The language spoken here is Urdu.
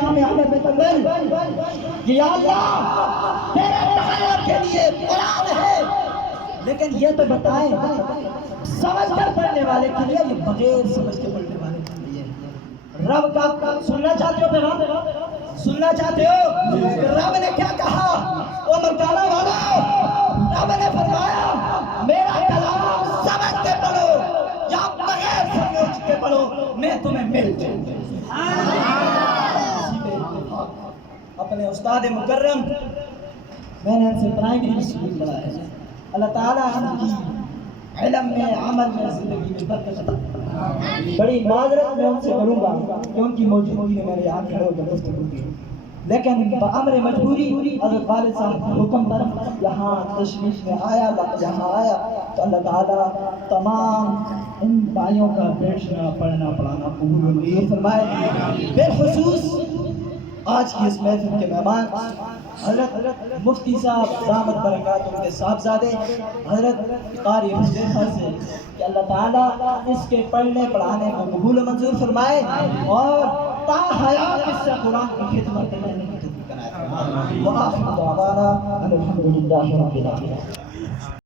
امام احمد بن حنبل کہ یا اللہ تیرے تعالیٰ کے لیے قرآن ہے، لیکن یہ تو بتائیں سمجھ کر پڑھنے والے کے لیے یہ بغیر سمجھ کے پڑھنے والے کے لیے رب کا سننا چاہتے ہو پیغام؟ سننا چاہتے ہو؟ رب نے کیا کہا؟ وہ مکانہ والا رب نے فرمایا میرا کلام سمجھ کے پڑھو یا بغیر سمجھ کے پڑھو میں تمہیں مل جاؤں گا۔ اپنے استاد مکرم میں نے ان سے پرائمری اسکول پڑھا ہے، اللہ تعالیٰ ان کی علم میں عمل میں زندگی میں برکت عطا فرمائے۔ بڑی معذرت میں ان سے کروں گا کہ ان کی موجودگی میں میرے یہاں کھڑے ہو کر گفتگو کی، لیکن بامر مجبوری حضرت والد صاحب کے حکم پر یہاں تشریف میں آیا تو اللہ تعالیٰ تمام ان بھائیوں کا بیٹھنا پڑھنا پڑھانا قبول و منظور فرمائے۔ بالخصوص آج کی اس محفل کے مہمان حضرت مفتی صاحب دامت برکاتہ کے صاحبزادے حضرت قاری حذیفہ سے کہ اللہ تعالیٰ اس کے پڑھنے پڑھانے کو قبول و منظور فرمائے اور تا حیات اس سے قرآن کی خدمت کرنے کی توفیق عنایت فرمائے۔ وآخر دعوانا ان الحمد للہ رب العالمین۔